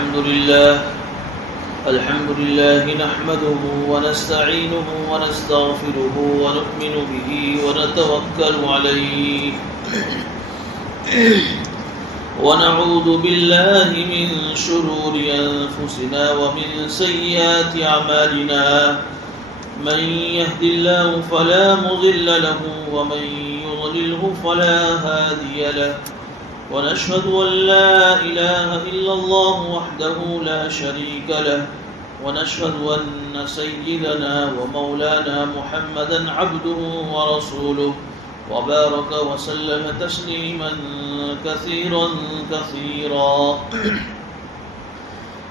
الحمد لله نحمده ونستعينه ونستغفره ونؤمن به ونتوكل عليه ونعوذ بالله من شرور أنفسنا ومن سيئات أعمالنا من يهد الله فلا مضل له ومن يضلله فلا هادي له ونشهد أن لا إله إلا الله وحده لا شريك له ونشهد أن سيدنا ومولانا محمدا عبده ورسوله وبارك وسلم تسليما كثيرا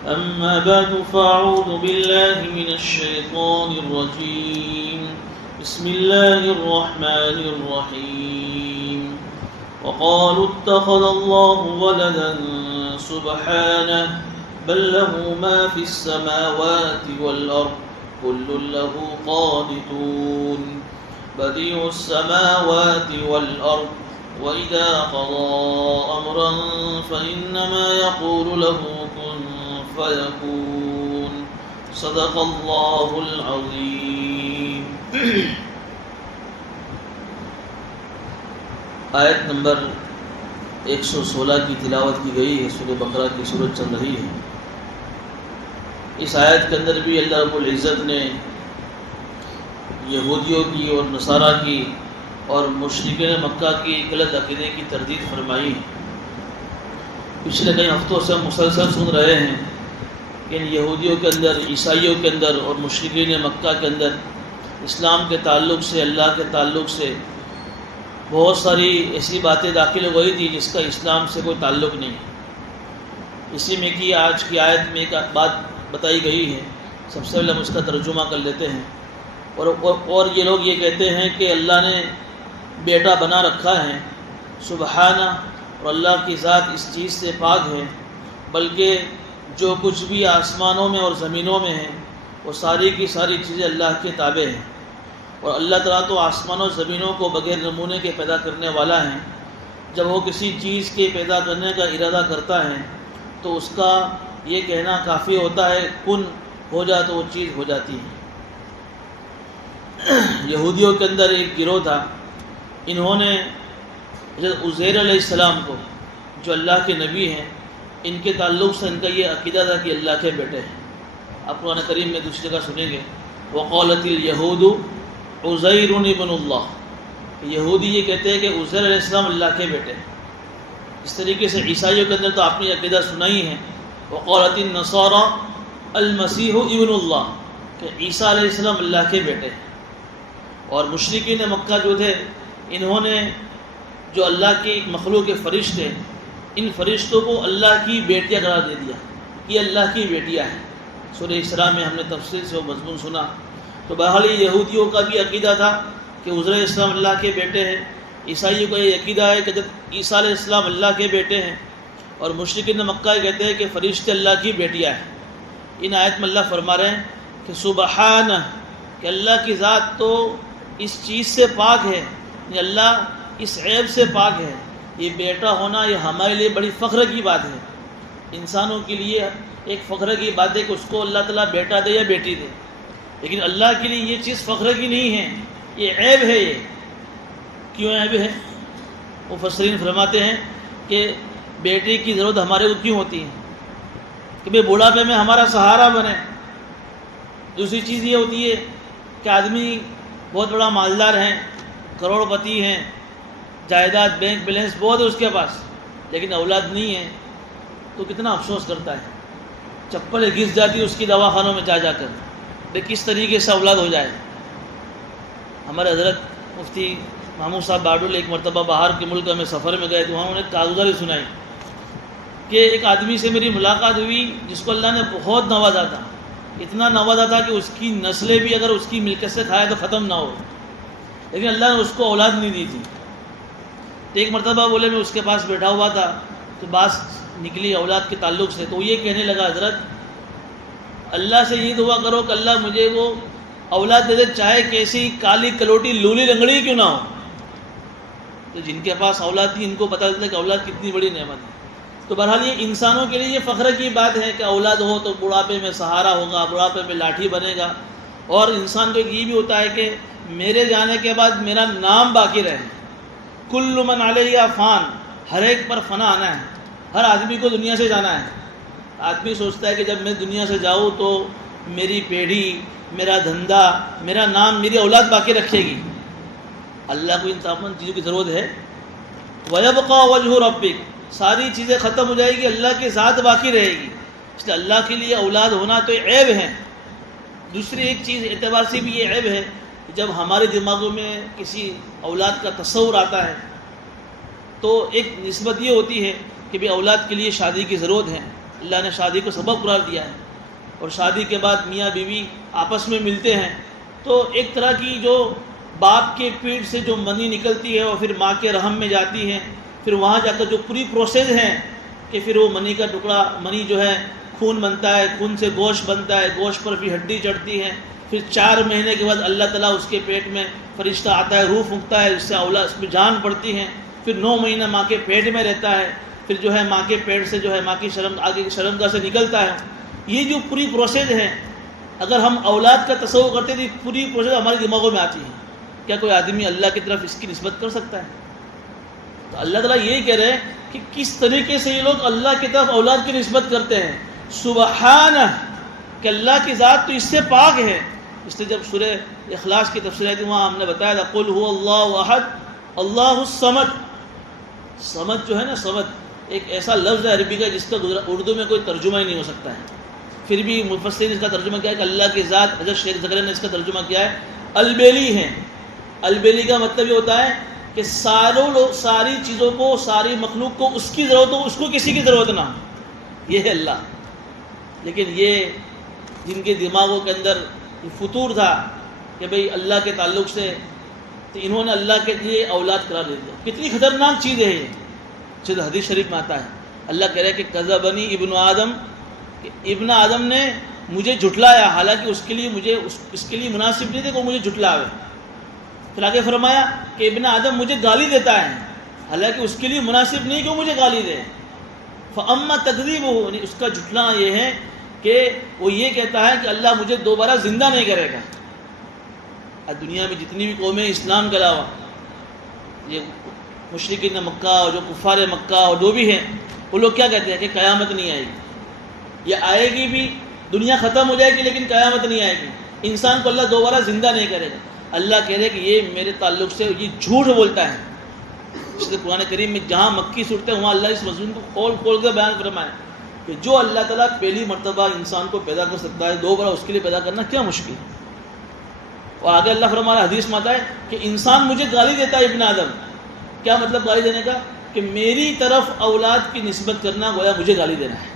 أما بعد فأعوذ بالله من الشيطان الرجيم بسم الله الرحمن الرحيم وقالوا اتخذ الله ولدا سبحانه بل له ما في السماوات والأرض كل له قانتون بديع السماوات والأرض وإذا قضى أمرا فإنما يقول له كن فيكون صدق الله العظيم. آیت نمبر 116 کی تلاوت کی گئی ہے. سورہ بقرہ کی سورت چل رہی ہے. اس آیت کے اندر بھی اللہ رب العزت نے یہودیوں کی اور نصارہ کی اور مشرکین مکہ کی غلط عقیدے کی تردید فرمائی. پچھلے کئی ہفتوں سے ہم مسلسل سن رہے ہیں کہ ان یہودیوں کے اندر، عیسائیوں کے اندر اور مشرکین مکہ کے اندر اسلام کے تعلق سے، اللہ کے تعلق سے بہت ساری ایسی باتیں داخل ہو گئی تھی جس کا اسلام سے کوئی تعلق نہیں. اسی میں کہ آج کی آیت میں ایک بات بتائی گئی ہے. سب سے پہلے ہم اس کا ترجمہ کر لیتے ہیں. اور یہ لوگ یہ کہتے ہیں کہ اللہ نے بیٹا بنا رکھا ہے، سبحانہ، اور اللہ کی ذات اس چیز سے پاک ہے، بلکہ جو کچھ بھی آسمانوں میں اور زمینوں میں ہے وہ ساری کی ساری چیزیں اللہ کے تابع ہیں. اور اللہ تعالیٰ تو آسمانوں و زمینوں کو بغیر نمونے کے پیدا کرنے والا ہے. جب وہ کسی چیز کے پیدا کرنے کا ارادہ کرتا ہے تو اس کا یہ کہنا کافی ہوتا ہے کن ہو جا تو وہ چیز ہو جاتی ہے. یہودیوں کے اندر ایک گروہ تھا. انہوں نے حضرت عزیر علیہ السلام کو، جو اللہ کے نبی ہیں، ان کے تعلق سے ان کا یہ عقیدہ تھا کہ اللہ کے بیٹے ہیں. آپ قرآن کریم میں دوسری جگہ سنیں گے وقالت اليہود عزیر ابن اللہ. یہودی یہ کہتے ہیں کہ عزیر علیہ السلام اللہ کے بیٹے ہیں. اس طریقے سے عیسائیوں کے اندر تو آپ نے عقیدہ سنا ہی ہے وقالت النصارى المسیح ابن اللہ، کہ عیسیٰ علیہ السلام اللہ کے بیٹے ہیں. اور مشرکین مکہ جو تھے انہوں نے جو اللہ کے ایک مخلوق کے فرشتے، ان فرشتوں کو اللہ کی بیٹیاں قرار دے دیا. یہ اللہ کی بیٹیاں ہیں. سورہ اسراء میں ہم نے تفصیل سے وہ مضمون سنا. تو بہرحال یہودیوں کا بھی عقیدہ تھا کہ عزیر علیہ السلام اللہ کے بیٹے ہیں. عیسائیوں کا یہ عقیدہ ہے کہ عیسیٰ علیہ السلام اللہ کے بیٹے ہیں. اور مشرکین مکہ کہتے ہیں کہ فرشتے اللہ کی بیٹیاں ہیں. ان آیت میں اللہ فرما رہے ہیں کہ سبحانہ، کہ اللہ کی ذات تو اس چیز سے پاک ہے، یعنی اللہ اس عیب سے پاک ہے. یہ بیٹا ہونا یہ ہمارے لیے بڑی فخر کی بات ہے. انسانوں کے لیے ایک فخر کی بات ہے کہ اس کو اللہ تعالیٰ بیٹا دے یا بیٹی دے، لیکن اللہ کے لیے یہ چیز فخر کی نہیں ہے، یہ عیب ہے. یہ کیوں عیب ہے؟ مفسرین فرماتے ہیں کہ بیٹے کی ضرورت ہمارے کو کیوں ہوتی ہے کہ بھئی بوڑھاپے میں ہمارا سہارا بنے. دوسری چیز یہ ہوتی ہے کہ آدمی بہت بڑا مالدار ہیں، کروڑ پتی ہیں، جائیداد، بینک بیلنس بہت ہے اس کے پاس، لیکن اولاد نہیں ہے تو کتنا افسوس کرتا ہے. چپل گھس جاتی ہے اس کی دواخانوں میں جا کر، بھئی کس طریقے سے اولاد ہو جائے. ہمارے حضرت مفتی محمود صاحب باڈول ایک مرتبہ باہر کے ملک میں سفر میں گئے تو وہاں انہوں نے کارگزاری سنائی کہ ایک آدمی سے میری ملاقات ہوئی جس کو اللہ نے بہت نوازا تھا. اتنا نوازا تھا کہ اس کی نسلیں بھی اگر اس کی ملکت سے کھائے تو ختم نہ ہو، لیکن اللہ نے اس کو اولاد نہیں دی تھی. تو ایک مرتبہ بولے میں اس کے پاس بیٹھا ہوا تھا تو بات نکلی اولاد کے تعلق سے. تو یہ کہنے لگا حضرت اللہ سے یہ دعا کرو کہ اللہ مجھے وہ اولاد دے دے چاہے کیسی کالی کلوٹی لولی لنگڑی کیوں نہ ہو. تو جن کے پاس اولاد تھی ان کو پتہ چلتا ہے کہ اولاد کتنی بڑی نعمت ہے. تو بہرحال یہ انسانوں کے لیے یہ فخر کی بات ہے کہ اولاد ہو تو بڑھاپے میں سہارا ہوگا، بڑھاپے میں لاٹھی بنے گا، اور انسان کو یہ بھی ہوتا ہے کہ میرے جانے کے بعد میرا نام باقی رہے۔ کل من علیہ فان، ہر ایک پر فنا آنا ہے، ہر آدمی کو دنیا سے جانا ہے۔ آدمی سوچتا ہے کہ جب میں دنیا سے جاؤں تو میری پیڑھی، میرا دھندا، میرا نام، میری اولاد باقی رکھے گی۔ اللہ کو ان تمام چیزوں کی ضرورت ہے۔ وَيَبْقَى وَجْهُ رَبِّكَ، ساری چیزیں ختم ہو جائے گی، اللہ کی ذات باقی رہے گی۔ اس لیے اللہ کے لیے اولاد ہونا تو عیب ہے۔ دوسری ایک چیز اعتبار سے بھی یہ عیب ہے کہ جب ہمارے دماغوں میں کسی اولاد کا تصور آتا ہے تو ایک نسبت یہ ہوتی ہے کہ بھی اولاد کے لیے شادی کی ضرورت ہے، اللہ نے شادی کو سبب قرار دیا ہے، اور شادی کے بعد میاں بیوی آپس میں ملتے ہیں تو ایک طرح کی جو باپ کے پیٹ سے جو منی نکلتی ہے اور پھر ماں کے رحم میں جاتی ہے، پھر وہاں جا کر جو پوری پروسیس ہے کہ پھر وہ منی کا ٹکڑا، منی جو ہے خون بنتا ہے، خون سے گوشت بنتا ہے، گوشت پر پھر ہڈی چڑھتی ہے، پھر 4 مہینے کے بعد اللہ تعالیٰ اس کے پیٹ میں فرشتہ آتا ہے، روح پھونکتا ہے، اس سے اولاد اس میں جان پڑتی ہے، پھر 9 مہینہ ماں کے پیٹ میں رہتا ہے، پھر جو ہے ماں کے پیٹ سے جو ہے ماں کی شرم آگے کی شرمگاہ سے نکلتا ہے۔ یہ جو پوری پروسیس ہے، اگر ہم اولاد کا تصور کرتے تو پوری پروسیس ہمارے دماغوں میں آتی ہے۔ کیا کوئی آدمی اللہ کی طرف اس کی نسبت کر سکتا ہے؟ تو اللہ تعالیٰ یہی کہہ رہے ہیں کہ کس طریقے سے یہ لوگ اللہ کی طرف اولاد کی نسبت کرتے ہیں۔ سبحانہ، کہ اللہ کی ذات تو اس سے پاک ہے۔ اس لیے جب سورہ اخلاص کی تفسیر آئی تھی وہاں ہم نے بتایا تھا قل هو اللہ احد اللہ الصمد۔ صمد جو ہے نا، صمد ایک ایسا لفظ ہے عربی کا جس کا اردو میں کوئی ترجمہ ہی نہیں ہو سکتا ہے، پھر بھی مفسرین اس کا ترجمہ کیا ہے کہ اللہ کی ذات، حضرت شیخ زکریا نے اس کا ترجمہ کیا ہے البیلی ہے۔ البیلی کا مطلب یہ ہوتا ہے کہ ساری چیزوں کو، ساری مخلوق کو اس کی ضرورت ہو، اس کو کسی کی ضرورت نہ ہو، یہ ہے اللہ۔ لیکن یہ جن کے دماغوں کے اندر یہ فطور تھا کہ بھئی اللہ کے تعلق سے، تو انہوں نے اللہ کے لیے اولاد قرار دے دیا۔ کتنی خطرناک چیز ہے یہ، چیز حدیث شریف میں آتا ہے، اللہ کہہ رہے کہ کذبنی ابن آدم، کہ ابن آدم نے مجھے جھٹلایا، حالانکہ اس کے لیے مناسب نہیں تھے کہ وہ مجھے جھٹلاوے۔ پھر آگے فرمایا کہ ابن آدم مجھے گالی دیتا ہے، حالانکہ اس کے لیے مناسب نہیں کہ وہ مجھے گالی دے۔ فَأَمَّا تَكْذِيبُهُ، یعنی اس کا جھٹلانا یہ ہے کہ وہ یہ کہتا ہے کہ اللہ مجھے دوبارہ زندہ نہیں کرے گا۔ دنیا میں جتنی بھی قومیں اسلام کے علاوہ، یہ مشرکین مکہ اور جو کفار مکہ اور جو بھی ہیں، وہ لوگ کیا کہتے ہیں کہ قیامت نہیں آئے گی، یہ آئے گی بھی، دنیا ختم ہو جائے گی لیکن قیامت نہیں آئے گی، انسان کو اللہ دوبارہ زندہ نہیں کرے گا۔ اللہ کہہ رہے کہ یہ میرے تعلق سے یہ جھوٹ بولتا ہے۔ اس لیے قرآن کریم میں جہاں مکی صورتیں وہاں اللہ اس مضمون کو کھول کے بیان فرمائے کہ جو اللہ تعالیٰ پہلی مرتبہ انسان کو پیدا کر سکتا ہے، دوبارہ اس کے لیے پیدا کرنا کیا مشکل ہے۔ اور آگے اللہ فرمایا، حدیث میں آتا ہے کہ انسان مجھے گالی دیتا ہے ابن آدم۔ کیا مطلب گالی دینے کا؟ کہ میری طرف اولاد کی نسبت کرنا گویا مجھے گالی دینا ہے،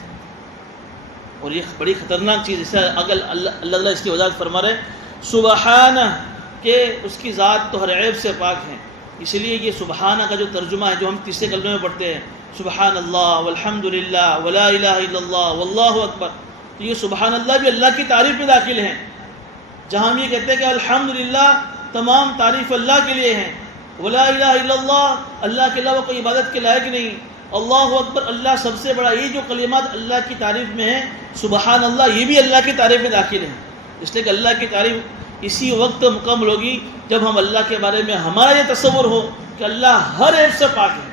اور یہ بڑی خطرناک چیز۔ اس سے اگر اللہ تعالیٰ اس کی وضاحت فرما رہے سبحانہ، کہ اس کی ذات تو ہر عیب سے پاک ہے۔ اس لیے یہ سبحانہ کا جو ترجمہ ہے جو ہم تیسرے کلمے میں پڑھتے ہیں، سبحان اللہ والحمد للہ ولا الہ الا اللہ واللہ اکبر، تو یہ سبحان اللہ بھی اللہ کی تعریف میں داخل ہیں۔ جہاں ہم یہ کہتے ہیں کہ الحمدللہ تمام تعریف اللہ کے لیے ہیں، ولا الہ الا اللہ اللہ کے علاوہ کوئی عبادت کے لائق نہیں، اللہ اکبر اللہ سب سے بڑا، یہ جو کلمات اللہ کی تعریف میں ہیں، سبحان اللہ یہ بھی اللہ کی تعریف میں داخل ہیں۔ اس لیے کہ اللہ کی تعریف اسی وقت مکمل ہوگی جب ہم اللہ کے بارے میں ہمارا یہ تصور ہو کہ اللہ ہر عیب سے پاک ہے،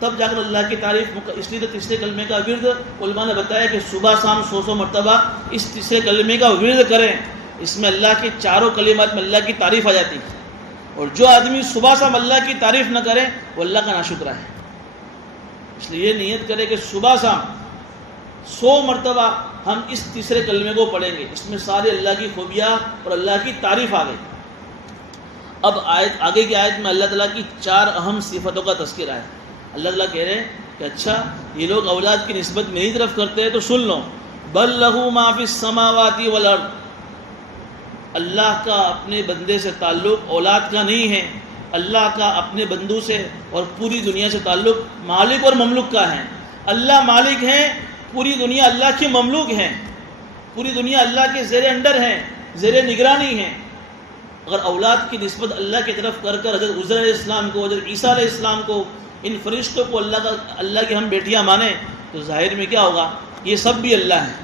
تب جا کر اللہ کی تعریف۔ اس لیے تو تیسرے کلمے کا ورد علماء نے بتایا کہ صبح شام 100 مرتبہ اس تیسرے کلمے کا ورد کریں، اس میں اللہ کے چاروں کلمات میں اللہ کی تعریف آ جاتی ہے، اور جو آدمی صبح شام اللہ کی تعریف نہ کرے وہ اللہ کا ناشکر ہے۔ اس لیے یہ نیت کرے کہ صبح شام 100 مرتبہ ہم اس تیسرے کلمے کو پڑھیں گے، اس میں سارے اللہ کی خوبیاں اور اللہ کی تعریف آ گئی۔ اب آگے کی آیت میں اللہ تعالیٰ کی 4 اہم صفتوں کا تذکرہ ہے۔ اللہ تعالیٰ کہہ رہے ہیں کہ اچھا یہ لوگ اولاد کی نسبت میری طرف کرتے ہیں تو سن لو، بل لہو ما فی السماوات والارض، اللہ کا اپنے بندے سے تعلق اولاد کا نہیں ہے، اللہ کا اپنے بندوں سے اور پوری دنیا سے تعلق مالک اور مملوک کا ہے۔ اللہ مالک ہیں، پوری دنیا اللہ کی مملوک ہیں، پوری دنیا اللہ کے زیر انڈر ہے، زیر نگرانی ہے۔ اگر اولاد کی نسبت اللہ کی طرف کر حضرت عزیر علیہ السلام کو، حضرت عیسیٰ علیہ السلام کو ان فرشتوں کو اللہ کی ہم بیٹیاں مانیں تو ظاہر میں کیا ہوگا؟ یہ سب بھی اللہ ہیں،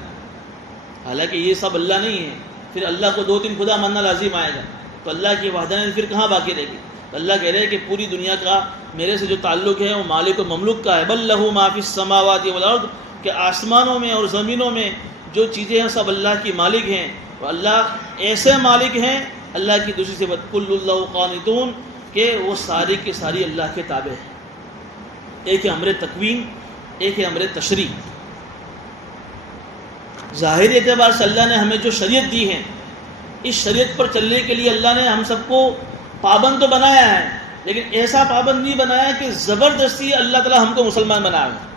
حالانکہ یہ سب اللہ نہیں ہے، پھر اللہ کو 2-3 خدا ماننا لازم آئے گا، تو اللہ کی وحدانیت پھر کہاں باقی رہے گی؟ تو اللہ کہہ رہے ہیں کہ پوری دنیا کا میرے سے جو تعلق ہے وہ مالک و مملوک کا ہے، بل لہ ما فی السماوات والارض، کہ آسمانوں میں اور زمینوں میں جو چیزیں ہیں سب اللہ کی مالک ہیں، اور اللہ ایسے مالک ہیں۔ اللہ کی دوسری صفت کل اللہ قانتون، کہ وہ ساری کی ساری اللہ کے تابع ہیں۔ ایک ہے امر تکوین، ایک ہے امر تشریع۔ ظاہری اعتبار سے اللہ نے ہمیں جو شریعت دی ہے، اس شریعت پر چلنے کے لیے اللہ نے ہم سب کو پابند تو بنایا ہے، لیکن ایسا پابند نہیں بنایا کہ زبردستی اللہ تعالیٰ ہم کو مسلمان بنایا ہے۔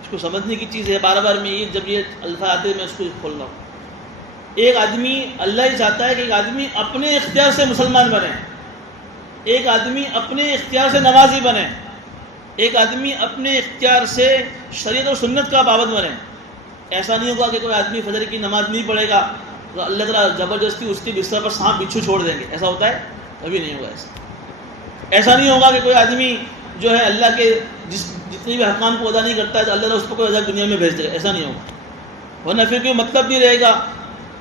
اس کو سمجھنے کی چیز ہے، بار بار میں جب یہ الفاظ آتے ہیں میں اس کو کھول رہا ہوں۔ ایک آدمی، اللہ ہی چاہتا ہے کہ ایک آدمی اپنے اختیار سے مسلمان بنے، ایک آدمی اپنے اختیار سے نمازی بنے، ایک آدمی اپنے اختیار سے شریعت اور سنت کا پابند بنے۔ ایسا نہیں ہوگا کہ کوئی آدمی فجر کی نماز نہیں پڑھے گا تو اللہ تعالیٰ زبردستی اس کے بستر پر سانپ بچھو چھوڑ دیں گے، ایسا ہوتا ہے؟ کبھی نہیں ہوگا ایسا نہیں ہوگا کہ کوئی آدمی جو ہے اللہ کے جتنے بھی احکام کو ادا نہیں کرتا ہے تو اللہ تعالیٰ اس کو کوئی عذاب دنیا میں بھیج دے گا، ایسا نہیں ہوگا، ورنہ پھر کوئی مطلب نہیں رہے گا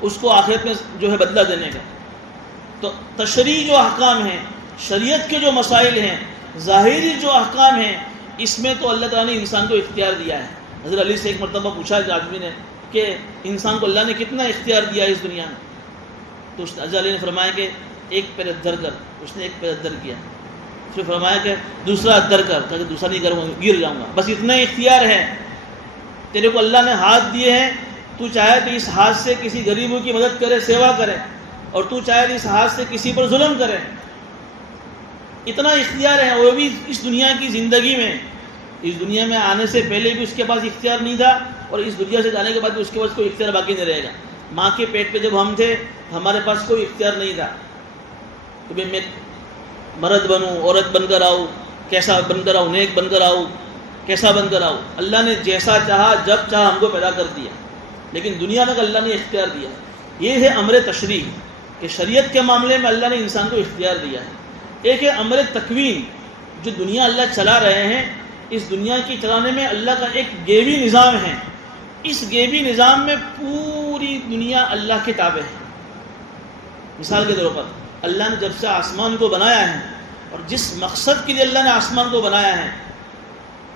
اس کو آخرت میں جو ہے بدلہ دینے کا۔ تو تشریع جو احکام ہیں، شریعت کے جو مسائل ہیں، ظاہری جو احکام ہیں، اس میں تو اللہ تعالیٰ نے انسان کو اختیار دیا ہے۔ حضرت علی سے ایک مرتبہ پوچھا ایک آدمی نے کہ انسان کو اللہ نے کتنا اختیار دیا ہے اس دنیا میں، تو حضرت علی نے فرمایا کہ ایک پیر ادھر کر، اس نے ایک پیر ادھر کیا، پھر فرمایا کہ دوسرا ادھر کر، کہ دوسرا نہیں کروں گا گر جاؤں گا، بس اتنا اختیار ہے تیرے کو، اللہ نے ہاتھ دیے ہیں، تو چاہے تو اس ہاتھ سے کسی غریبوں کی مدد کرے، سیوا کرے، اور تو چاہے تو اس ہاتھ سے کسی پر ظلم کرے، اتنا اختیار ہے۔ وہ بھی اس دنیا کی زندگی میں، اس دنیا میں آنے سے پہلے بھی اس کے پاس اختیار نہیں تھا، اور اس دنیا سے جانے کے بعد بھی اس کے پاس کوئی اختیار باقی نہیں رہے گا۔ ماں کے پیٹ پہ جب ہم تھے ہمارے پاس کوئی اختیار نہیں تھا کہ میں مرد بنوں، عورت بن کر آؤں، کیسا بن کر آؤں، نیک بن کر آؤں، کیسا بن کر آؤں۔ اللہ نے جیسا چاہا جب چاہا ہم کو پیدا کر دیا، لیکن دنیا میں اللہ نے اختیار دیا۔ یہ ہے امر تشریع کہ شریعت کے معاملے میں اللہ نے انسان کو اختیار دیا ہے۔ ایک ہے امر تکوین، جو دنیا اللہ چلا رہے ہیں، اس دنیا کی چلانے میں اللہ کا ایک غیبی نظام ہے، اس غیبی نظام میں پوری دنیا اللہ کے تابع ہے۔ مثال کے طور پر اللہ نے جب سے آسمان کو بنایا ہے، اور جس مقصد کے لیے اللہ نے آسمان کو بنایا ہے،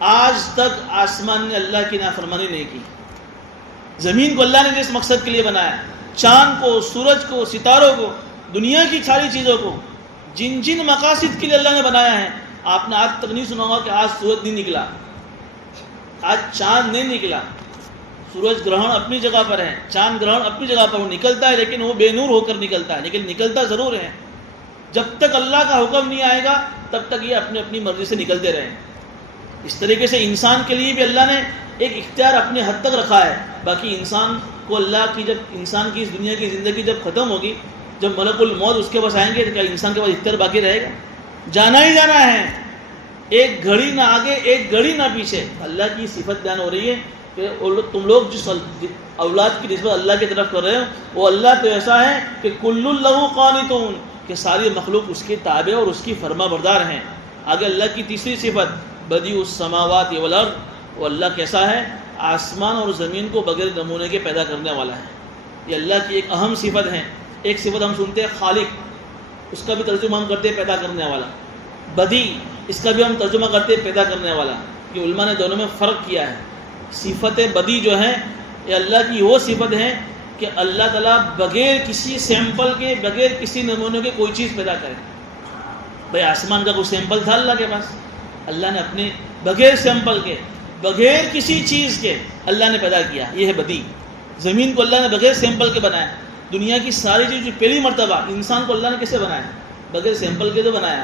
آج تک آسمان نے اللہ کی نافرمانی نہیں کی۔ زمین کو اللہ نے جس مقصد کے لیے بنایا، چاند کو، سورج کو، ستاروں کو، دنیا کی ساری چیزوں کو، جن جن مقاصد کے لیے اللہ نے بنایا ہے، آپ نے آج تک نہیں سنا ہوگا کہ آج سورج نہیں نکلا، آج چاند نہیں نکلا۔ سورج گرہن اپنی جگہ پر ہے، چاند گرہن اپنی جگہ پر، وہ نکلتا ہے لیکن وہ بے نور ہو کر نکلتا ہے، لیکن نکلتا ضرور ہے۔ جب تک اللہ کا حکم نہیں آئے گا تب تک یہ اپنی مرضی سے نکلتے رہیں۔ اس طریقے سے انسان کے لیے بھی اللہ نے ایک اختیار اپنے حد تک رکھا ہے، باقی انسان کو اللہ کی، جب انسان کی اس دنیا کی زندگی جب ختم ہوگی، جب ملک الموت اس کے پاس آئیں گے تو کیا انسان کے پاس اختیار باقی رہے گا؟ جانا ہی جانا ہے، ایک گھڑی نہ آگے ایک گھڑی نہ پیچھے۔ اللہ کی صفت بیان ہو رہی ہے کہ تم لوگ جس اولاد کی نسبت اللہ کی طرف کر رہے ہو، وہ اللہ تو ایسا ہے کہ کل لہ قانتون، کہ ساری مخلوق اس کے تابع اور اس کی فرما بردار ہیں۔ آگے اللہ کی تیسری صفت بدیع السماوات والارض، وہ اللہ کیسا ہے؟ آسمان اور زمین کو بغیر نمونے کے پیدا کرنے والا ہے۔ یہ اللہ کی ایک اہم صفت ہے۔ ایک صفت ہم سنتے ہیں خالق، اس کا بھی ترجمہ ہم کرتے ہیں پیدا کرنے والا۔ بدیع، اس کا بھی ہم ترجمہ کرتے ہیں پیدا کرنے والا۔ یہ علماء نے دونوں میں فرق کیا ہے۔ صفت بدیع جو ہے یہ اللہ کی وہ صفت ہے کہ اللہ تعالیٰ بغیر کسی سیمپل کے، بغیر کسی نمونے کے کوئی چیز پیدا کرے۔ بھائی آسمان کا کوئی سیمپل تھا اللہ کے پاس؟ اللہ نے اپنے بغیر سیمپل کے، بغیر کسی چیز کے اللہ نے پیدا کیا، یہ ہے بدیع۔ زمین کو اللہ نے بغیر سیمپل کے بنایا۔ دنیا کی ساری چیز جو پہلی مرتبہ انسان کو اللہ نے کیسے بنایا؟ بغیر سیمپل کے تو بنایا۔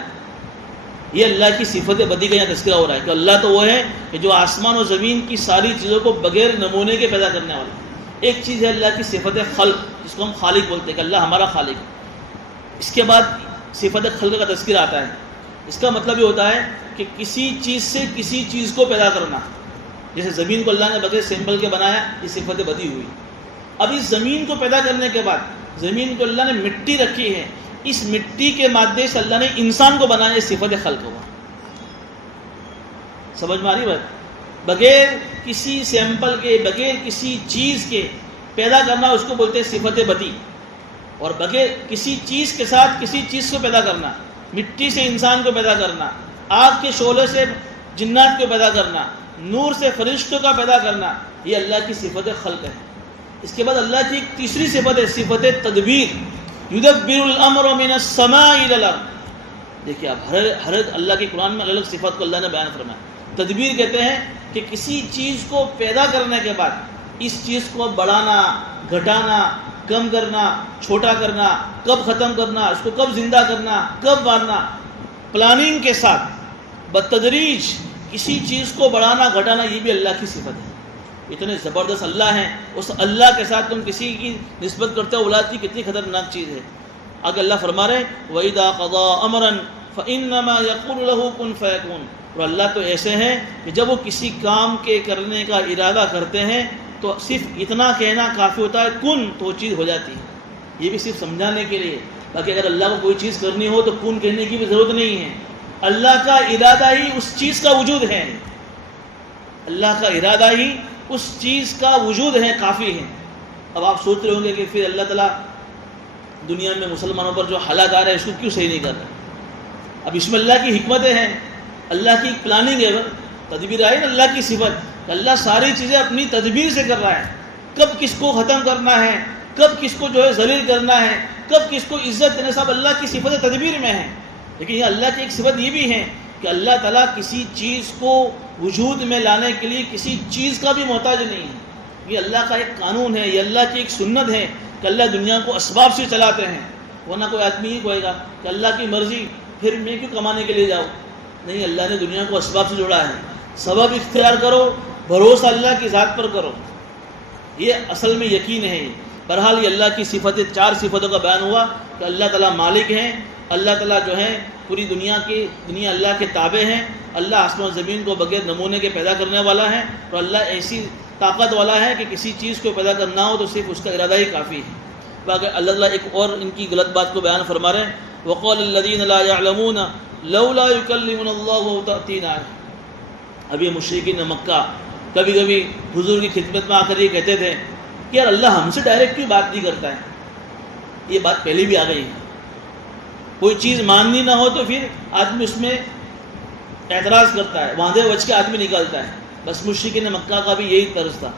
یہ اللہ کی صفت بدیع کا یہاں تذکرہ ہو رہا ہے کہ اللہ تو وہ ہے کہ جو آسمان و زمین کی ساری چیزوں کو بغیر نمونے کے پیدا کرنے والا۔ ایک چیز ہے اللہ کی صفت خلق، جس کو ہم خالق بولتے ہیں کہ اللہ ہمارا خالق ہے۔ اس کے بعد صفت خلق کا تذکرہ آتا ہے۔ اس کا مطلب یہ ہوتا ہے کہ کسی چیز سے کسی چیز کو پیدا کرنا۔ جیسے زمین کو اللہ نے بغیر سیمپل کے بنایا، یہ صفت بدیع ہوئی۔ اب اس زمین کو پیدا کرنے کے بعد زمین کو اللہ نے مٹی رکھی ہے، اس مٹی کے مادے سے اللہ نے انسان کو بنایا، یہ صفت خلق ہوا۔ سمجھ میں آ رہی بات؟ بغیر کسی سیمپل کے، بغیر کسی چیز کے پیدا کرنا اس کو بولتے ہیں صفت بدی. اور بغیر کسی چیز کے ساتھ کسی چیز کو پیدا کرنا، مٹی سے انسان کو پیدا کرنا، آگ کے شعلے سے جنات کو پیدا کرنا، نور سے فرشتوں کا پیدا کرنا، یہ اللہ کی صفت خلق ہے. اس کے بعد اللہ کی ایک تیسری صفت ہے، صفت تدبیر. یدبر الامر من السماء الى الارض. دیکھیے آپ ہر اللہ کے قرآن میں الگ الگ صفت کو اللہ نے بیان فرمایا. تدبیر کہتے ہیں کہ کسی چیز کو پیدا کرنے کے بعد اس چیز کو بڑھانا، گھٹانا، کم کرنا، چھوٹا کرنا، کب ختم کرنا، اس کو کب زندہ کرنا، کب مارنا، پلاننگ کے ساتھ بتدریج کسی چیز کو بڑھانا گھٹانا، یہ بھی اللہ کی صفت ہے. اتنے زبردست اللہ ہیں، اس اللہ کے ساتھ تم کسی کی نسبت کرتے ہو، اولاد کی کتنی خطرناک چیز ہے. آگے اللہ فرما رہے وَإِذَا قَضَىٰ أَمْرًا فَإِنَّمَا يَقُولُ لَهُ كُن فَيَكُونُ. اور اللہ تو ایسے ہیں کہ جب وہ کسی کام کے کرنے کا ارادہ کرتے ہیں تو صرف اتنا کہنا کافی ہوتا ہے، کن، تو وہ چیز ہو جاتی ہے. یہ بھی صرف سمجھانے کے لیے. باقی اگر اللہ کو کوئی چیز کرنی ہو تو کن کہنے کی بھی ضرورت نہیں ہے. اللہ کا ارادہ ہی اس چیز کا وجود ہے. اللہ کا ارادہ ہی اس چیز کا وجود ہے، کافی ہے. اب آپ سوچ رہے ہوں گے کہ پھر اللہ تعالیٰ دنیا میں مسلمانوں پر جو حالات آ رہے ہیں اس کو کیوں صحیح نہیں کر رہا؟ اب اس میں اللہ کی حکمتیں ہیں، اللہ کی پلاننگ ہے. تدبیر آئی نا اللہ کی صفت کہ اللہ ساری چیزیں اپنی تدبیر سے کر رہا ہے. کب کس کو ختم کرنا ہے، کب کس کو جو ہے ذلیل کرنا ہے، کب کس کو عزت دینا، سب اللہ کی صفت تدبیر میں ہے. لیکن یہ اللہ کی ایک صفت یہ بھی ہے کہ اللہ تعالیٰ کسی چیز کو وجود میں لانے کے لیے کسی چیز کا بھی محتاج نہیں ہے. یہ اللہ کا ایک قانون ہے، یہ اللہ کی ایک سنت ہے کہ اللہ دنیا کو اسباب سے چلاتے ہیں. ورنہ کوئی آدمی ہی کہے گا کہ اللہ کی مرضی، پھر میں کیوں کمانے کے لیے جاؤں؟ نہیں، اللہ نے دنیا کو اسباب سے جوڑا ہے. سبب اختیار کرو، بھروسہ اللہ کی ذات پر کرو، یہ اصل میں یقین ہے. بہرحال یہ اللہ کی صفتیں، 4 صفتوں کا بیان ہوا کہ اللہ تعالیٰ مالک ہیں، اللہ تعالیٰ جو ہے پوری دنیا اللہ کے تابع ہیں، اللہ آسمان و زمین کو بغیر نمونے کے پیدا کرنے والا ہے، اور اللہ ایسی طاقت والا ہے کہ کسی چیز کو پیدا کرنا ہو تو صرف اس کا ارادہ ہی کافی ہے. باقی اللہ تعالیٰ ایک اور ان کی غلط بات کو بیان فرما رہے ہیں وَقَالَ الَّذِينَ لَا يَعْلَمُونَ لَوْلَا يُكَلِّمُنَ اللَّهُ وَتَأْتِينَا. اب یہ مشرکین مکہ کبھی کبھی حضور کی خدمت میں آ کر یہ کہتے تھے کہ یار اللہ ہم سے ڈائریکٹ کیوں بات نہیں کرتا ہے. یہ بات پہلے بھی آ گئی ہے. کوئی چیز ماننی نہ ہو تو پھر آدمی اس میں اعتراض کرتا ہے، واضح وجہ کے آدمی نکالتا ہے. بس مشرکین مکہ کا بھی یہی طرز تھا.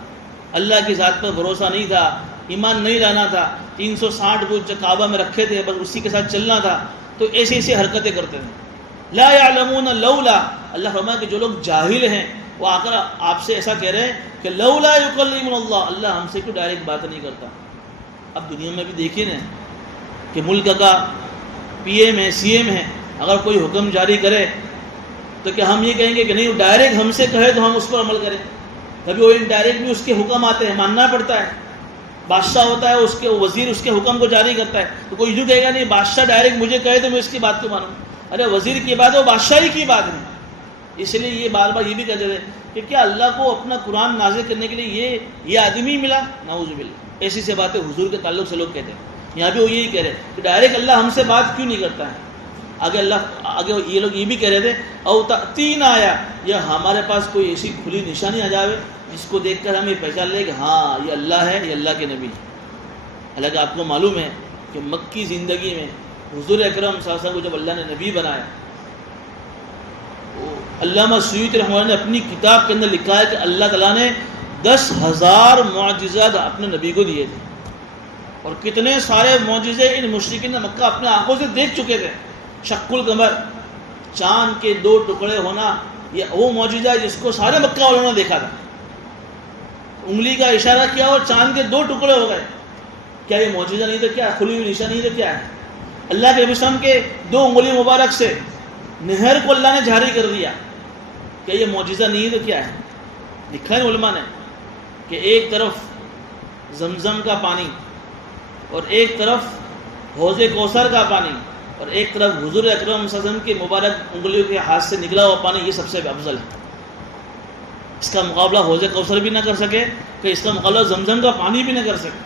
اللہ کی ذات پر بھروسہ نہیں تھا، ایمان نہیں لانا تھا. 360 بت جو کعبہ میں رکھے تھے بس اسی کے ساتھ چلنا تھا. تو ایسی ایسی حرکتیں کرتے تھے. لا یعلمون لولا، اللہ فرمایا کہ جو لوگ جاہل ہیں وہ آ کر آپ سے ایسا کہہ رہے ہیں کہ لولا یکلمنا اللہ، اللہ ہم سے کیوں ڈائریکٹ بات نہیں کرتا. اب دنیا میں بھی دیکھیے نا کہ ملک کا پی ایم ہے، سی ایم ہے، اگر کوئی حکم جاری کرے تو کیا ہم یہ کہیں گے کہ نہیں وہ ڈائریکٹ ہم سے کہے تو ہم اس پر عمل کریں؟ کبھی وہ انڈائریکٹ بھی اس کے حکم آتے ہیں، ماننا پڑتا ہے. بادشاہ ہوتا ہے، اس کے وزیر اس کے حکم کو جاری کرتا ہے، تو کوئی یوں کہے گا نہیں بادشاہ ڈائریکٹ مجھے کہے تو میں اس کی بات کو مانوں. ارے وزیر کی بات ہے، وہ بادشاہی کی بات ہے. اس لیے یہ بار بار یہ بھی کہتے تھے کہ کیا اللہ کو اپنا قرآن نازل کرنے کے لیے یہ آدمی ملا؟ نعوذ باللہ. ایسی سے باتیں حضور کے تعلق سے لوگ کہتے ہیں. یہاں بھی وہ یہی کہہ رہے کہ ڈائریکٹ اللہ ہم سے بات کیوں نہیں کرتا ہے. آگے یہ لوگ یہ بھی کہہ رہے تھے او تین آیا، یا ہمارے پاس کوئی ایسی کھلی نشانی آ جاوے جس کو دیکھ کر ہم یہ پہچان لیں کہ ہاں یہ اللہ ہے، یہ اللہ کے نبی. حالانکہ آپ کو معلوم ہے کہ مکی زندگی میں حضور اکرم صلی اللہ علیہ وسلم کو جب اللہ نے نبی بنایا، علامہ سیوطی رحمہ اللہ نے اپنی کتاب کے اندر لکھا ہے کہ اللہ تعالیٰ نے 10,000 معجزات اپنے نبی کو دیے تھے. اور کتنے سارے معجزے ان مشرکین مکہ اپنے آنکھوں سے دیکھ چکے تھے. شق القمر، چاند کے 2 ٹکڑے ہونا، یہ وہ معجزہ ہے جس کو سارے مکہ والوں نے دیکھا تھا. انگلی کا اشارہ کیا اور چاند کے 2 ٹکڑے ہو گئے. کیا یہ معجزہ نہیں تو کیا؟ کھلی ہوئی نشانی نہیں تو کیا ہے؟ اللہ کے بسم کے 2 انگلی مبارک سے نہر کو اللہ نے جاری کر دیا. کیا یہ معجزہ نہیں تو کیا ہے؟ لکھا ہے علماء نے کہ ایک طرف زمزم کا پانی اور ایک طرف حوض کوثر کا پانی اور ایک طرف حضور اکرم صلی اللہ علیہ وسلم کے مبارک انگلیوں کے ہاتھ سے نکلا ہوا پانی، یہ سب سے افضل ہے. اس کا مقابلہ حوض کوثر بھی نہ کر سکے کہ اس کا مقابلہ زمزم کا پانی بھی نہ کر سکے.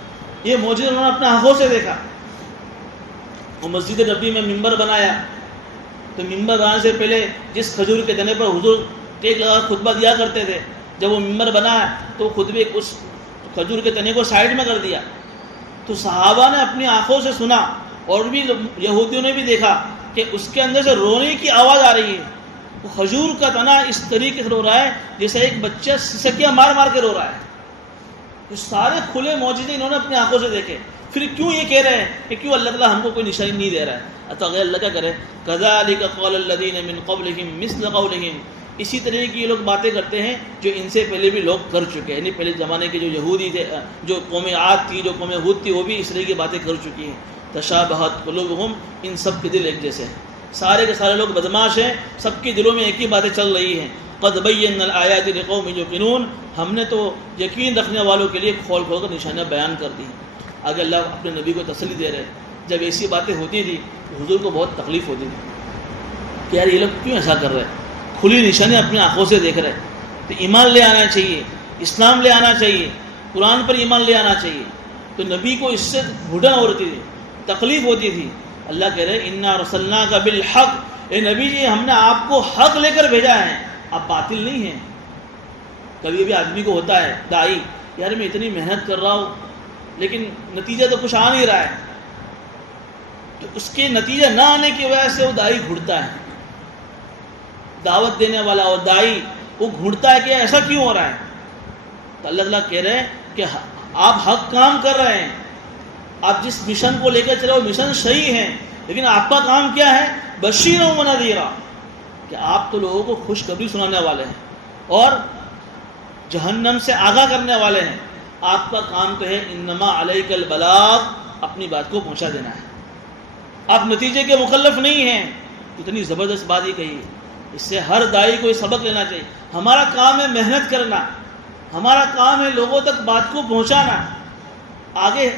یہ معجزہ انہوں نے اپنے آنکھوں سے دیکھا. وہ مسجد نبی میں ممبر بنایا تو ممبر بنانے سے پہلے جس کھجور کے تنے پر حضور ٹیک لگا خطبہ دیا کرتے تھے. جب وہ ممبر بنا تو خطبے اس کھجور کے تنے کو سائڈ میں کر دیا. تو صحابہ نے اپنی آنکھوں سے سنا اور بھی یہودیوں نے بھی دیکھا کہ اس کے اندر سے رونے کی آواز آ رہی ہے. وہ کھجور کا تنا اس طریقے سے رو رہا ہے جیسے ایک بچہ سسکیاں مار مار کے رو رہا ہے. یہ سارے کھلے معجزے انہوں نے اپنی آنکھوں سے دیکھے. پھر کیوں یہ کہہ رہے ہیں کہ کیوں اللہ تعالیٰ ہم کو کوئی نشانی نہیں دے رہا ہے؟ تو اگر اللہ کیا کرے، كَذَلِكَ قَالَ الَّذِينَ مِن قَبْلِهِمْ مِثْلَ قَوْلِهِمْ. اسی طرح کی یہ لوگ باتیں کرتے ہیں جو ان سے پہلے بھی لوگ کر چکے ہیں. یعنی پہلے زمانے کے جو یہودی تھے، جو قوم عاد تھی، جو قوم ہود تھی، وہ بھی اس طرح کی باتیں کر چکی ہیں. تشابہت قلوبہم، ان سب کے دل ایک جیسے ہیں. سارے کے سارے لوگ بدماش ہیں، سب کے دلوں میں ایک ہی باتیں چل رہی ہیں. قد بینا الآیات لقوم یوقنون، ہم نے تو یقین رکھنے والوں کے لیے کھول کھول کر نشانیاں بیان کر دی. آگے اللہ اپنے نبی کو تسلی دے رہے ہیں. جب ایسی باتیں ہوتی تھی حضور کو بہت تکلیف ہوتی تھی کہ یار یہ لوگ کیوں ایسا کر رہے ہیں، کھلی نشانیاں اپنی آنکھوں سے دیکھ رہے. تو ایمان لے آنا چاہیے، اسلام لے آنا چاہیے، قرآن پر ایمان لے آنا چاہیے. تو نبی کو اس سے گھٹن ہوتی تھی، تکلیف ہوتی تھی. اللہ کہہ رہے انا رسلناک بالحق، اے نبی جی ہم نے آپ کو حق لے کر بھیجا ہے، آپ باطل نہیں ہیں. کبھی بھی آدمی کو ہوتا ہے داعی، یار میں اتنی محنت کر رہا ہوں لیکن نتیجہ تو کچھ آ نہیں رہا ہے. تو اس کے نتیجہ نہ آنے کی وجہ سے وہ داعی گھڑتا ہے. دعوت دینے والا اور داعی وہ گھڑتا ہے کہ ایسا کیوں ہو رہا ہے. تو اللہ تعالیٰ کہہ رہے ہیں کہ آپ حق کام کر رہے ہیں، آپ جس مشن کو لے کر چلے وہ مشن صحیح ہے، لیکن آپ کا کام کیا ہے؟ بشیرا و نذیرا، کہ آپ تو لوگوں کو خوشخبری سنانے والے ہیں اور جہنم سے آگاہ کرنے والے ہیں. آپ کا کام تو ہے انما علیک البلاغ، اپنی بات کو پہنچا دینا ہے، آپ نتیجے کے مکلف نہیں ہیں. اتنی زبردست بات ہی کہی. اس سے ہر داعی کو یہ سبق لینا چاہیے. ہمارا کام ہے محنت کرنا، ہمارا کام ہے لوگوں تک بات کو پہنچانا. آگے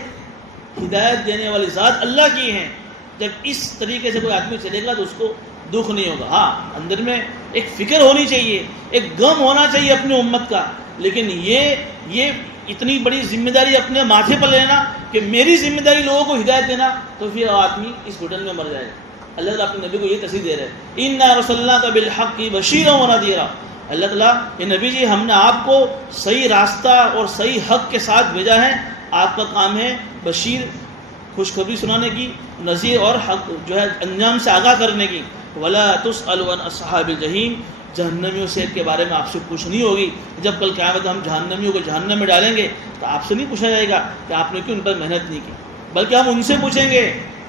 ہدایت دینے والی ذات اللہ کی ہیں. جب اس طریقے سے کوئی آدمی چلے گا تو اس کو دکھ نہیں ہوگا. ہاں اندر میں ایک فکر ہونی چاہیے، ایک غم ہونا چاہیے اپنی امت کا، لیکن یہ اتنی بڑی ذمہ داری اپنے ماتھے پر لینا کہ میری ذمہ داری لوگوں کو ہدایت دینا، تو پھر آدمی اس گھٹن میں مر جائے گا. اللہ تعالیٰ اپنے نبی کو یہ تسلی دے رہے ہیں اِنَّا رَسَلْنَاكَ بِالْحَقِّ بَشِيرًا وَنَذِيرًا. اللہ تعالیٰ یہ نبی جی ہم نے آپ کو صحیح راستہ اور صحیح حق کے ساتھ بھیجا ہے. آپ کا کام ہے بشیر، خوشخبری سنانے کی، نذیر اور حق جو ہے انجام سے آگاہ کرنے کی. وَلَا تُسْأَلُ عَنْ أَصْحَابِ الْجَحِيمِ، جہنمیوں سے کے بارے میں آپ سے پوچھ نہیں ہوگی. جب کل قیامت ہم جہنمیوں کو جہنم میں ڈالیں گے تو آپ سے نہیں پوچھا جائے گا کہ آپ نے کیوں ان پر محنت نہیں کی، بلکہ ہم ان سے پوچھیں گے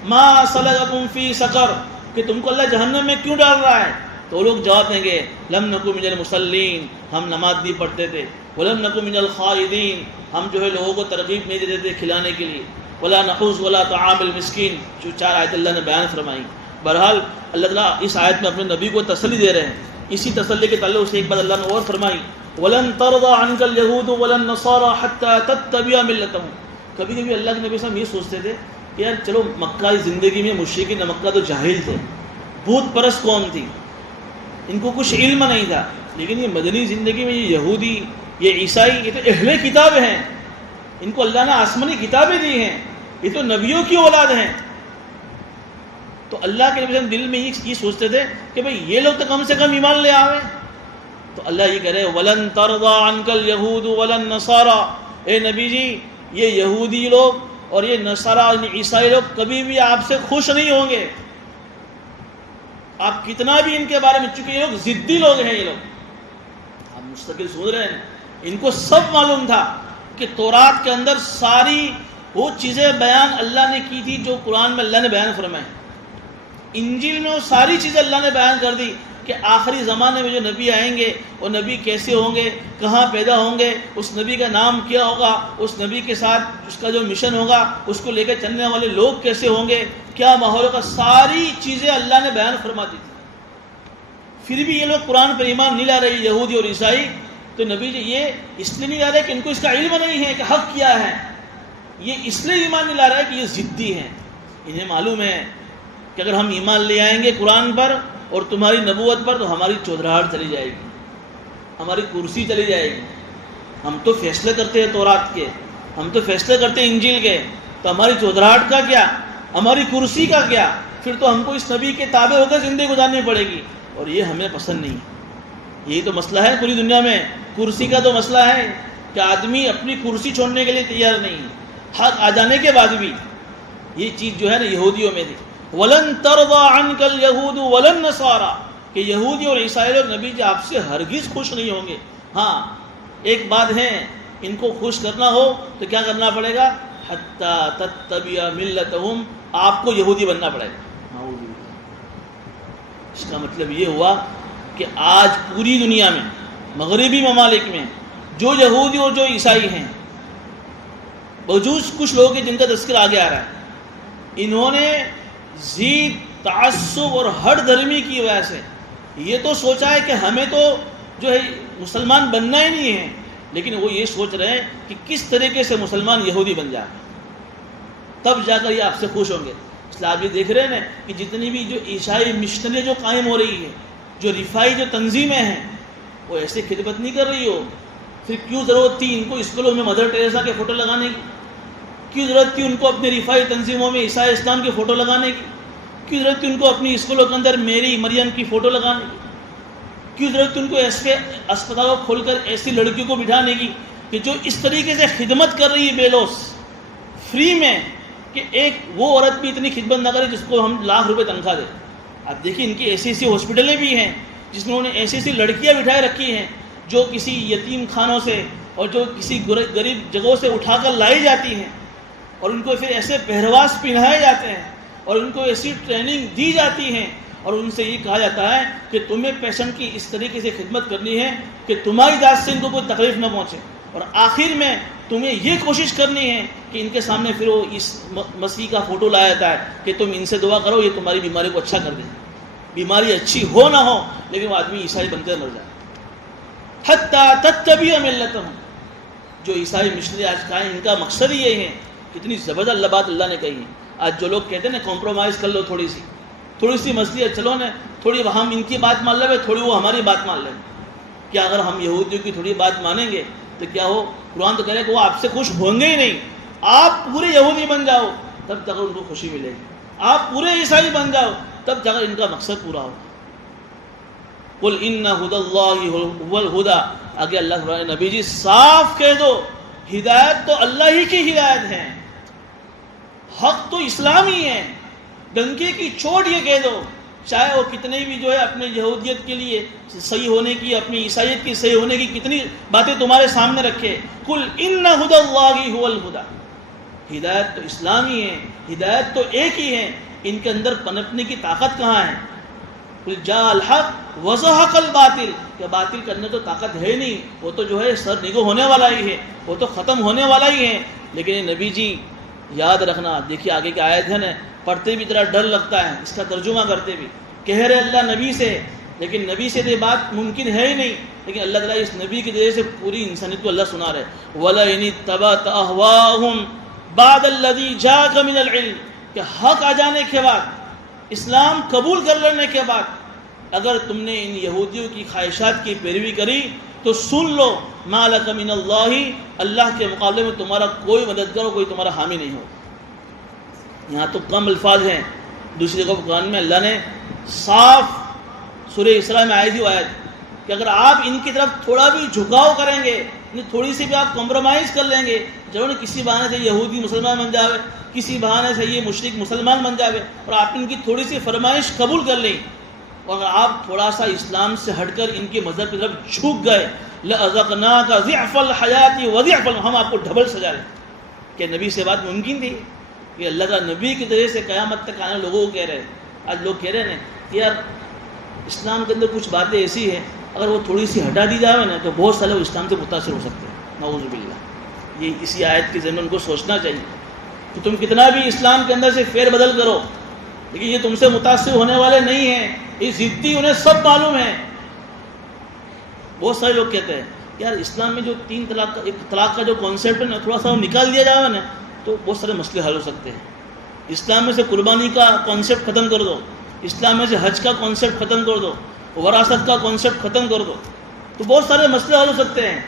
ما سلککم فی سقر، کہ تم کو اللہ جہنم میں کیوں ڈال رہا ہے. تو وہ لوگ جواب دیں گے لم نکو من المصلین، ہم نماز نہیں پڑھتے تھے. ولم نکو من الخائدین، ہم جو ہے لوگوں کو ترغیب نہیں دیتے تھے کھلانے کے لیے. ولا نحوز ولا طعام المسکین، جو 4 آیت اللہ نے بیان فرمائی. بہرحال اللہ تعالیٰ اس آیت میں اپنے نبی کو تسلی دے رہے ہیں. اسی تسلی کے تعلق سے ایک بات اللہ نے اور فرمائی وَلَن تَرْضَىٰ عَنْكَ الْيَهُودُ وَلَا النَّصَارَىٰ حَتَّىٰ تَتَّبِعَ مِلَّتَهُمْ. کبھی کبھی اللہ کے نبی صاحب یہ سوچتے تھے کہ یار چلو مکہ زندگی میں مشرکین مکہ تو جاہل تھے، بت پرست قوم تھی، ان کو کچھ علم نہیں تھا. لیکن یہ مدنی زندگی میں یہ یہودی، یہ عیسائی، یہ تو اہل کتاب ہیں، ان کو اللہ نے آسمانی کتابیں دی ہیں، یہ تو نبیوں کی اولاد ہیں. تو اللہ کے نبی دل میں یہ سوچتے تھے کہ بھئی یہ لوگ تو کم سے کم ایمان لے آوے. تو اللہ یہ کہہ رہے وَلَن تَرْضَىٰ عَنْكَ الْيَهُودُ وَلَا النَّصَارَىٰ، اے نبی جی یہ یہودی لوگ اور یہ نصارہ عیسائی لوگ کبھی بھی آپ سے خوش نہیں ہوں گے. آپ کتنا بھی ان کے بارے میں، چونکہ یہ لوگ ضدی لوگ ہیں، یہ لوگ آپ مستقل سن رہے ہیں، ان کو سب معلوم تھا کہ تورات کے اندر ساری وہ چیزیں بیان اللہ نے کی تھی جو قرآن میں اللہ نے بیان فرمائے. انجیل میں وہ ساری چیزیں اللہ نے بیان کر دی کہ آخری زمانے میں جو نبی آئیں گے وہ نبی کیسے ہوں گے، کہاں پیدا ہوں گے، اس نبی کا نام کیا ہوگا، اس نبی کے ساتھ اس کا جو مشن ہوگا اس کو لے کے چلنے والے لوگ کیسے ہوں گے، کیا ماحول ہوگا، ساری چیزیں اللہ نے بیان فرما دی تھی. پھر بھی یہ لوگ قرآن پر ایمان نہیں لا رہے یہودی اور عیسائی. تو نبی جی یہ اس لیے نہیں لا رہے کہ ان کو اس کا علم نہیں ہے کہ حق کیا ہے، یہ اس لیے ایمان نہیں لا رہے کہ یہ ضدی ہیں. انہیں معلوم ہے کہ اگر ہم ایمان لے آئیں گے قرآن پر اور تمہاری نبوت پر تو ہماری چودراہٹ چلی جائے گی، ہماری کرسی چلی جائے گی. ہم تو فیصلے کرتے ہیں تورات کے، ہم تو فیصلے کرتے ہیں انجیل کے، تو ہماری چودراہٹ کا کیا، ہماری کرسی کا کیا. پھر تو ہم کو اس نبی کے تابع ہو کر زندگی گزارنی پڑے گی اور یہ ہمیں پسند نہیں. یہی تو مسئلہ ہے پوری دنیا میں. کرسی کا تو مسئلہ ہے کہ آدمی اپنی کرسی چھوڑنے کے لیے تیار نہیں ہے. حق آ جانے کے بعد بھی یہ چیز جو ہے نا یہودیوں میں تھی. وَلَن تَرْضَىٰ عَنْكَ الْيَهُودُ وَلَا النَّصَارَىٰ کہ یہودی اور عیسائی لوگ نبی جی آپ سے ہرگز خوش نہیں ہوں گے. ہاں ایک بات ہے, ان کو خوش کرنا ہو تو کیا کرنا پڑے گا؟ حَتَّىٰ تَتَّبِعَ مِلَّتَهُمْ آپ کو یہودی بننا پڑے گا. اس کا مطلب یہ ہوا کہ آج پوری دنیا میں مغربی ممالک میں جو یہودی اور جو عیسائی ہیں, بجوز کچھ لوگ ہیں جن کا تذکر آگے آ رہا ہے, انہوں نے ضد تعصب اور ہٹ دھرمی کی وجہ سے یہ تو سوچا ہے کہ ہمیں تو جو ہے مسلمان بننا ہی نہیں ہے, لیکن وہ یہ سوچ رہے ہیں کہ کس طریقے سے مسلمان یہودی بن جائے, تب جا کر یہ آپ سے خوش ہوں گے. اس لیے آپ یہ دیکھ رہے ہیں نا کہ جتنی بھی جو عیسائی مشنری جو قائم ہو رہی ہے, جو رفائی جو تنظیمیں ہیں, وہ ایسے خدمت نہیں کر رہی ہو. پھر کیوں ضرورت تھی ان کو اسکولوں میں مدر ٹریسا کے فوٹو لگانے کی؟ کیوں ضرورت تھی ان کو اپنے رفائی تنظیموں میں عیسائی اسلام کے فوٹو لگانے کی؟ کیوں ضرورت تھی ان کو اپنی اسکولوں کے اندر میری مریم کی فوٹو لگانے کی؟ کیوں ضرورت تھی ان کو ایسے اسپتالوں کھول کر ایسی لڑکیوں کو بٹھانے کی کہ جو اس طریقے سے خدمت کر رہی ہے بے لوث فری میں, کہ ایک وہ عورت بھی اتنی خدمت نہ کرے جس کو ہم لاکھ روپے تنخواہ دیں. اب دیکھیے ان کی ایسی ایسی ہاسپٹلیں بھی ہیں جس میں انہوں نے ایسی ایسی لڑکیاں بٹھائے رکھی ہیں جو کسی یتیم خانوں سے اور جو کسی غریب جگہوں سے اٹھا کر لائی جاتی ہیں, اور ان کو پھر ایسے پہرواز پہنائے جاتے ہیں اور ان کو ایسی ٹریننگ دی جاتی ہیں, اور ان سے یہ کہا جاتا ہے کہ تمہیں پیشنٹ کی اس طریقے سے خدمت کرنی ہے کہ تمہاری ذات سے ان کو کوئی تکلیف نہ پہنچے, اور آخر میں تمہیں یہ کوشش کرنی ہے کہ ان کے سامنے پھر وہ اس مسیح کا فوٹو لایا جاتا ہے کہ تم ان سے دعا کرو یہ تمہاری بیماری کو اچھا کر دیں. بیماری اچھی ہو نہ ہو لیکن وہ آدمی عیسائی بن کر مر جائے. حَتَّىٰ تَتَّبِعَ مِلَّتَهُمْ جو عیسائی مشنری آج کا ہے, ان کا مقصد ہی یہی ہے. کتنی زبردست بات اللہ نے کہی ہے. آج جو لوگ کہتے ہیں نا کمپرومائز کر لو, تھوڑی سی مسئلہ چلو نا, تھوڑی ہم ان کی بات مان لیں, تھوڑی وہ ہماری بات مان لیں. کیا اگر ہم یہودیوں کی تھوڑی بات مانیں گے تو کیا ہو؟ قرآن تو کہہ رہے کہ وہ آپ سے خوش ہوں گے ہی نہیں. آپ پورے یہودی بن جاؤ تب تک ان کو خوشی ملے گی. آپ پورے عیسائی بن جاؤ تب جا کر ان کا مقصد پورا ہو. قُلْ إِنَّ هُدَى اللَّهِ هُوَ الْهُدَى آگے اللہ فرمائے نبی جی صاف کہہ دو ہدایت تو اللہ ہی کی ہدایت ہے, حق تو اسلام ہی ہے. ڈنکے کی چوٹ یہ کہہ دو, چاہے وہ کتنے بھی جو ہے اپنے یہودیت کے لیے صحیح ہونے کی, اپنی عیسائیت کی صحیح ہونے کی کتنی باتیں تمہارے سامنے رکھے. قُلْ إِنَّ هُدَى اللَّهِ هُوَ الْهُدَى ہدایت تو اسلام ہی ہے, ہدایت تو ایک ہی ہے. ان کے اندر پنپنے کی طاقت کہاں ہے؟ قُلْ جَاءَ الْحَقُّ وَزَهَقَ الْبَاطِلُ کہ باطل کرنے تو طاقت ہے نہیں, وہ تو جو ہے سر نگو ہونے والا ہی ہے, وہ تو ختم ہونے والا ہی ہے. لیکن نبی جی یاد رکھنا, دیکھیے آگے کی آیت ہے نا, پڑھتے بھی ذرا ڈر لگتا ہے, اس کا ترجمہ کرتے بھی کہہ رہے اللہ نبی سے, لیکن نبی سے یہ بات ممکن ہے ہی نہیں. لیکن اللہ تعالیٰ اس نبی کے ذریعے سے پوری انسانیت کو اللہ سنا رہے. وَلَئِنِ اتَّبَعْتَ أَهْوَاءَهُمْ بَعْدَ الَّذِي جَاءَكَ مِنَ الْعِلْمِ کہ حق آ جانے کے بعد, اسلام قبول کر لینے کے بعد اگر تم نے ان یہودیوں کی خواہشات کی پیروی کری تو سن لو مَا لَكَ مِنَ اللَّهِ اللہ کے مقابلے میں تمہارا کوئی مددگار اور کوئی تمہارا حامی نہیں ہو. یہاں تو کم الفاظ ہیں, دوسری جگہ قرآن میں اللہ نے صاف سورہ اسراء میں آئی تھی آیت کہ اگر آپ ان کی طرف تھوڑا بھی جھکاؤ کریں گے, تھوڑی سی بھی آپ کمپرومائز کر لیں گے, ضرور کسی بہانے سے یہودی مسلمان بن جاوے, کسی بہانے سے یہ مشرک مسلمان بن جاوے, اور آپ ان کی تھوڑی سی فرمائش قبول کر لیں, اور اگر آپ تھوڑا سا اسلام سے ہٹ کر ان کے مذہب کی طرف جھک گئے, لَأَذَقْنَاكَ ضِعْفَ الْحَيَاةِ وَضِعْفَ ہم آپ کو ڈبل سزا دیں. کہ نبی سے بات ممکن تھی کہ اللہ کا نبی کے ذریعے سے قیامت تک آنے لوگوں کو کہہ رہے ہیں. آج لوگ کہہ رہے ہیں کہ یار اسلام کے اندر کچھ باتیں ایسی ہیں اگر وہ تھوڑی سی ہٹا دی جائے نا تو بہت سارے اسلام سے متاثر ہو سکتے ہیں. نعوذ باللہ. یہ اسی آیت کے ذریعے ان کو سوچنا چاہیے کہ تم کتنا بھی اسلام کے اندر سے فیر بدل کرو لیکن یہ تم سے متاثر ہونے والے نہیں ہیں. یہ ضدی انہیں سب معلوم ہے. بہت سارے لوگ کہتے ہیں یار اسلام میں جو 3 طلاق کا, ایک طلاق کا جو کانسیپٹ ہے نا, تھوڑا سا وہ نکال دیا جائے نا تو بہت سارے مسئلے حل ہو سکتے ہیں. اسلام میں سے قربانی کا کانسیپٹ ختم کر دو, اسلام میں سے حج کا کانسیپٹ ختم کر دو, وراثت کا کانسیپٹ ختم کر دو, تو بہت سارے مسئلے حل ہو سکتے ہیں.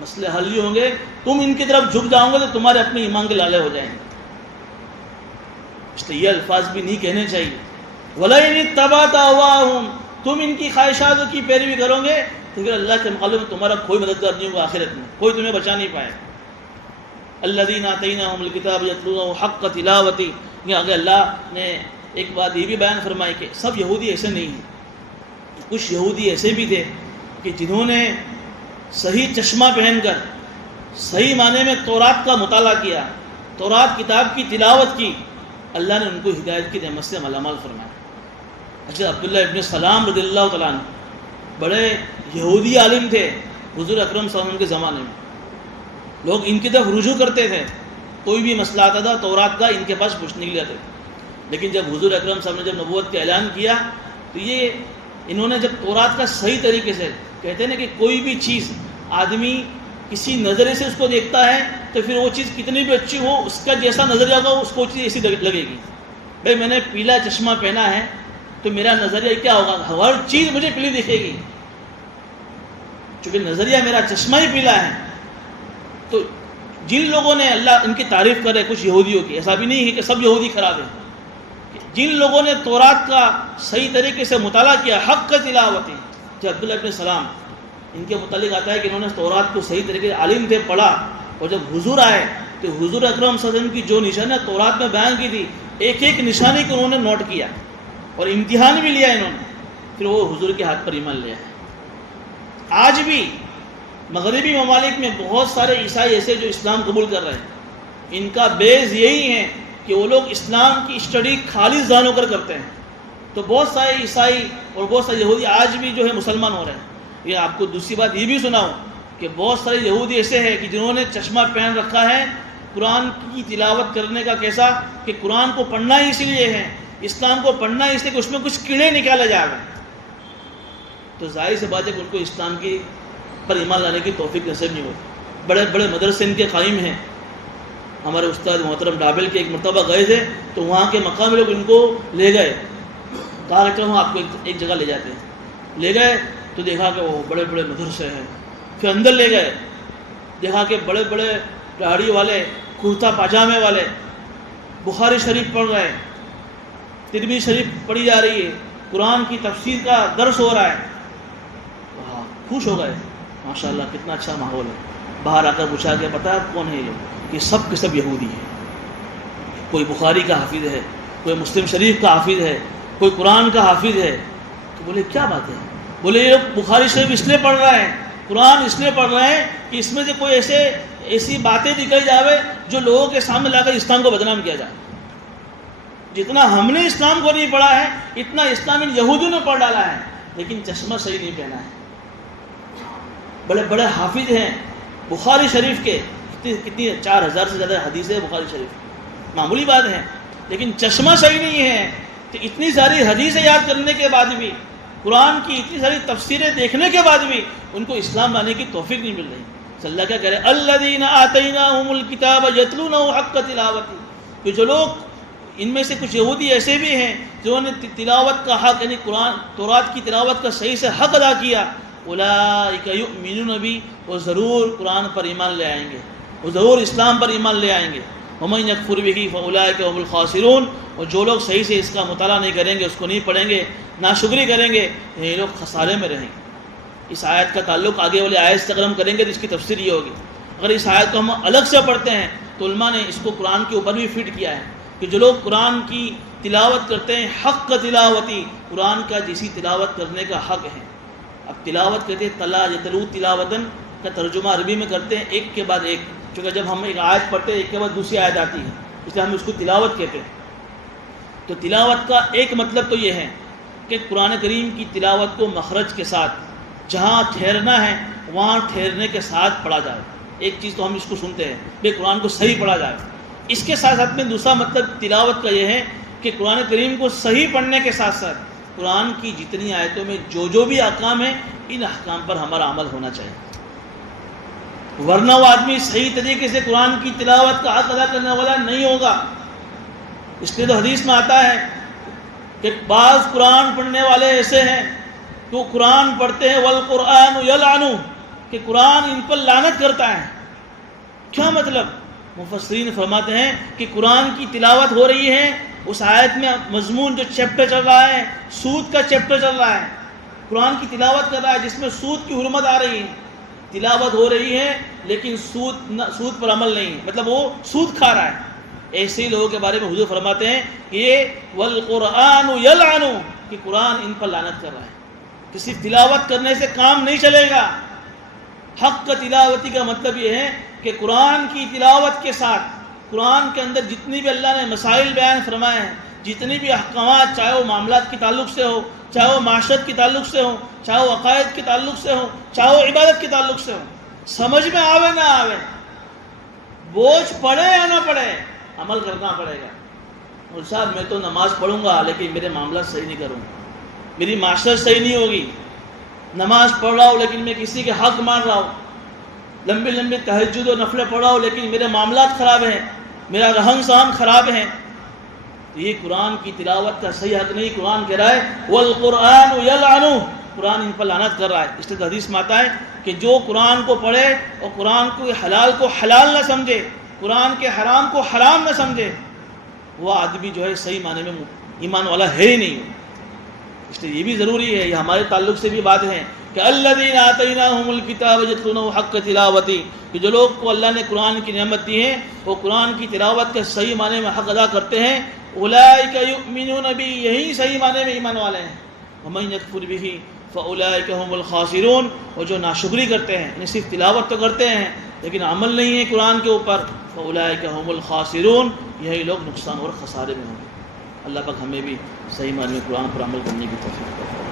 مسئلے حل ہی ہوں گے, تم ان کی طرف جھک جاؤ گے تو تمہارے اپنے ایمان کے لالے ہو جائیں گے. اس لیے یہ الفاظ بھی نہیں کہنے چاہیے. وَلَئِنِ اتَّبَعْتَ أَهْوَاءَهُمْ تم ان کی خواہشاتوں کی پیروی کرو گے تو پھر اللہ کے مقابلے میں تمہارا کوئی مددگار نہیں ہوگا، آخرت میں کوئی تمہیں بچا نہیں پائے. الذین آتیناہم الکتاب یتلونہ حق تلاوتہ. یہ آگے اللہ نے ایک بات یہ بھی بیان فرمائی کہ سب یہودی ایسے نہیں ہیں، کچھ یہودی ایسے بھی تھے کہ جنہوں نے صحیح چشمہ پہن کر صحیح معنی میں تورات کا مطالعہ کیا، تورات کتاب کی تلاوت کی، اللہ نے ان کو ہدایت کی نعمت سے مالا مال فرمایا. اچھا، عبداللہ ابن سلام رضی اللہ تعالیٰ عنہ بڑے یہودی عالم تھے حضور اکرم صلی اللہ علیہ وسلم کے زمانے میں. لوگ ان کی طرف رجوع کرتے تھے، کوئی بھی مسئلہ آتا تھا تورات کا ان کے پاس پوچھنے کے لیے آتے تھے. لیکن جب حضور اکرم صلی اللہ علیہ وسلم نے جب نبوت کا اعلان کیا تو انہوں نے جب تورات کا صحیح طریقے سے، کہتے ہیں نا کہ کوئی بھی چیز آدمی کسی نظریے سے اس کو دیکھتا ہے تو پھر وہ چیز کتنی بھی اچھی ہو، اس کا جیسا نظریہ ہوگا اس کو چیز ایسی لگے گی. بھائی میں نے پیلا چشمہ پہنا ہے تو میرا نظریہ کیا ہوگا؟ ہر چیز مجھے پیلی دکھے گی، چونکہ نظریہ میرا چشمہ ہی پیلا ہے. تو جن لوگوں نے، اللہ ان کی تعریف کرے کچھ یہودیوں کی، ایسا بھی نہیں ہے کہ سب یہودی خراب ہیں، جن لوگوں نے تورات کا صحیح طریقے سے مطالعہ کیا، حق کا تلاوت. جو عبداللہ ابن سلام، ان کے متعلق آتا ہے کہ انہوں نے تورات کو صحیح طریقے سے عالم تھے، پڑھا، اور جب حضور آئے تو حضور اکرم صلی اللہ علیہ وسلم کی جو نشانیاں تورات میں بیان کی تھی، ایک ایک نشانی کو انہوں نے نوٹ کیا اور امتحان بھی لیا انہوں نے، پھر وہ حضور کے ہاتھ پر ایمان لیا ہے. آج بھی مغربی ممالک میں بہت سارے عیسائی ایسے جو اسلام قبول کر رہے ہیں، ان کا بیس یہی ہے کہ وہ لوگ اسلام کی اسٹڈی خالص جان ہو کر کرتے ہیں. تو بہت سارے عیسائی اور بہت سارے یہودی آج بھی جو ہے مسلمان ہو رہے ہیں. یہ آپ کو دوسری بات یہ بھی سناؤں کہ بہت سارے یہودی ایسے ہیں کہ جنہوں نے چشمہ پہن رکھا ہے قرآن کی تلاوت کرنے کا. کیسا کہ قرآن کو پڑھنا ہی اسی لیے ہے، اسلام کو پڑھنا ہی اس لیے کہ اس میں کچھ کیڑے نکالا جائے گا. تو ظاہر سی بات ہے کہ ان کو اسلام کی پر ایمان لانے کی توفیق نصیب نہیں ہوتی. بڑے بڑے مدرسے ان کے قائم ہیں. ہمارے استاد محترم ڈابل کے ایک مرتبہ گئے تھے تو وہاں کے مقامی لوگ ان کو لے گئے، کہا کہ چلو آپ کو ایک جگہ لے جاتے ہیں. لے گئے تو دیکھا کہ وہ بڑے بڑے مدرسے ہیں. پھر اندر لے گئے، دیکھا کہ بڑے بڑے داڑھی والے، کرتا پاجامے والے بخاری شریف پڑھ رہے ہیں، ترمذی شریف پڑھی جا رہی ہے، قرآن کی تفسیر کا درس ہو رہا ہے. خوش ہو گئے، ماشاءاللہ کتنا اچھا ماحول ہے. باہر آ کر پوچھا کہ پتہ ہے کون ہے یہ لوگ؟ یہ سب کے سب یہودی ہیں. کوئی بخاری کا حافظ ہے، کوئی مسلم شریف کا حافظ ہے، کوئی قرآن کا حافظ ہے. تو بولے کیا بات ہے؟ بولے یہ لوگ بخاری شریف اس لیے پڑھ رہے ہیں، قرآن اس لیے پڑھ رہے ہیں کہ اس میں سے کوئی ایسی باتیں نکل جاوے جو لوگوں کے سامنے لا کر اسلام کو بدنام کیا جائے. جتنا ہم نے اسلام کو نہیں پڑھا ہے اتنا اسلام ان یہودیوں نے پڑھ ڈالا ہے، لیکن چشمہ صحیح نہیں پہنا ہے. بڑے بڑے حافظ ہیں بخاری شریف کے، کتنی 4000 سے زیادہ حدیثیں بخاری شریف، معمولی بات ہے، لیکن چشمہ صحیح نہیں ہے. تو اتنی ساری حدیثیں یاد کرنے کے بعد بھی، قرآن کی اتنی ساری تفسیریں دیکھنے کے بعد بھی ان کو اسلام لانے کی توفیق نہیں مل رہی. اللہ کیا کہہ رہے؟ الذین آتیناہم الکتاب یتلونہ حق تلاوتہ. کہ جو لوگ، ان میں سے کچھ یہودی ایسے بھی ہیں جنہوں نے تلاوت کا حق، یعنی قرآن تورات کی تلاوت کا صحیح سے حق ادا کیا، اولئک یؤمنون بہ، وہ ضرور قرآن پر ایمان لے آئیں گے، وہ ضرور اسلام پر ایمان لے آئیں گے. ومن یکفر بہ فاولئک هم الخاسرون. اور جو لوگ صحیح سے اس کا مطالعہ نہیں کریں گے، اس کو نہیں پڑھیں گے، ناشکری کریں گے، یہ لوگ خسارے میں رہیں گے. اس آیت کا تعلق آگے والے آیت سے اگر ہم کریں گے تو اس کی تفسیر یہ ہوگی. اگر اس آیت کو ہم الگ سے پڑھتے ہیں تو علماء نے اس کو قرآن کے اوپر بھی فٹ کیا ہے کہ جو لوگ قرآن کی تلاوت کرتے ہیں، حق کا تلاوتی، قرآن کا جیسی تلاوت کرنے کا حق ہے. اب تلاوت کہتے ہیں تلا یتلو تلاوتن کا ترجمہ عربی میں کرتے ہیں ایک کے بعد ایک، چونکہ جب ہم ایک آیت پڑھتے ہیں ایک کے بعد دوسری آیت آتی ہے، اس لیے ہم اس کو تلاوت کہتے ہیں. تو تلاوت کا ایک مطلب تو یہ ہے کہ قرآن کریم کی تلاوت کو مخرج کے ساتھ، جہاں ٹھہرنا ہے وہاں ٹھہرنے کے ساتھ پڑھا جائے. ایک چیز تو ہم اس کو سنتے ہیں کہ قرآن کو صحیح پڑھا جائے. اس کے ساتھ ساتھ میں دوسرا مطلب تلاوت کا یہ ہے کہ قرآن کریم کو صحیح پڑھنے کے ساتھ ساتھ قرآن کی جتنی آیتوں میں جو بھی احکام ہیں ان احکام پر ہمارا عمل ہونا چاہیے، ورنہ وہ آدمی صحیح طریقے سے قرآن کی تلاوت کا حق ادا کرنے والا نہیں ہوگا. اس لیے تو حدیث میں آتا ہے کہ بعض قرآن پڑھنے والے ایسے ہیں کہ وہ قرآن پڑھتے ہیں والقرآن یلعن، کہ قرآن ان پر لعنت کرتا ہے. کیا مطلب؟ مفسرین فرماتے ہیں کہ قرآن کی تلاوت ہو رہی ہے، اس آیت میں مضمون جو چیپٹر چل رہا ہے، سود کا چیپٹر چل رہا ہے، قرآن کی تلاوت کر رہا ہے جس میں سود کی حرمت آ رہی ہے، تلاوت ہو رہی ہے لیکن سود پر عمل نہیں، مطلب وہ سود کھا رہا ہے، ایسے ہی لوگوں کے بارے میں حضور فرماتے ہیں کہ یہ والقرآن یلعن، کہ قرآن ان پر لعنت کر رہا ہے، کہ صرف تلاوت کرنے سے کام نہیں چلے گا۔ حق تلاوتی کا مطلب یہ ہے کہ قرآن کی تلاوت کے ساتھ قرآن کے اندر جتنی بھی اللہ نے مسائل بیان فرمائے ہیں، جتنی بھی احکامات، چاہے وہ معاملات کے تعلق سے ہو، چاہے وہ معاشرت کے تعلق سے ہو، چاہے وہ عقائد کے تعلق سے ہو، چاہے وہ عبادت کے تعلق سے ہو، سمجھ میں آوے نہ آوے، بوجھ پڑے یا نہ پڑے، عمل کرنا پڑے گا۔ اور صاحب میں تو نماز پڑھوں گا لیکن میرے معاملات صحیح نہیں کروں گا، میری معاشرت صحیح نہیں ہوگی، نماز پڑھ رہا ہوں لیکن میں کسی کے حق مان رہا ہوں، لمبی لمبی تہجد و نفلیں پڑھ رہا ہوں لیکن میرے معاملات خراب ہیں، میرا رہن سہن خراب ہے، تو یہ قرآن کی تلاوت کا صحیح حق نہیں۔ قرآن کہہ رہا ہے والقرآن یلعن، قرآن ان پر لعنت کر رہا ہے۔ اس لیے حدیث میں آتا ہے کہ جو قرآن کو پڑھے اور قرآن کو حلال نہ سمجھے، قرآن کے حرام کو حرام نہ سمجھے، وہ آدمی جو ہے صحیح معنی میں ایمان والا ہے ہی نہیں۔ اس لیے یہ بھی ضروری ہے، یہ ہمارے تعلق سے بھی بات ہے کہ الذین آتیناہم الکتاب یتلونہ حق تلاوتہ، کہ جو لوگ کو اللہ نے قرآن کی نعمت دی ہے وہ قرآن کی تلاوت کے صحیح معنی میں حق ادا کرتے ہیں، اولئک یؤمنون بہ، یہی صحیح معنی میں ایمان والے ہیں، ومن یکفر بہ فاولئک هم الخاسرون، اور جو ناشکری کرتے ہیں، یعنی صرف تلاوت تو کرتے ہیں لیکن عمل نہیں ہے قرآن کے اوپر، فاولئک هم الخاسرون، یہی لوگ نقصان اور خسارے میں ہوں گے۔ اللہ پاک ہمیں بھی صحیح معنی میں قرآن پر عمل کرنے کی توفیق دے۔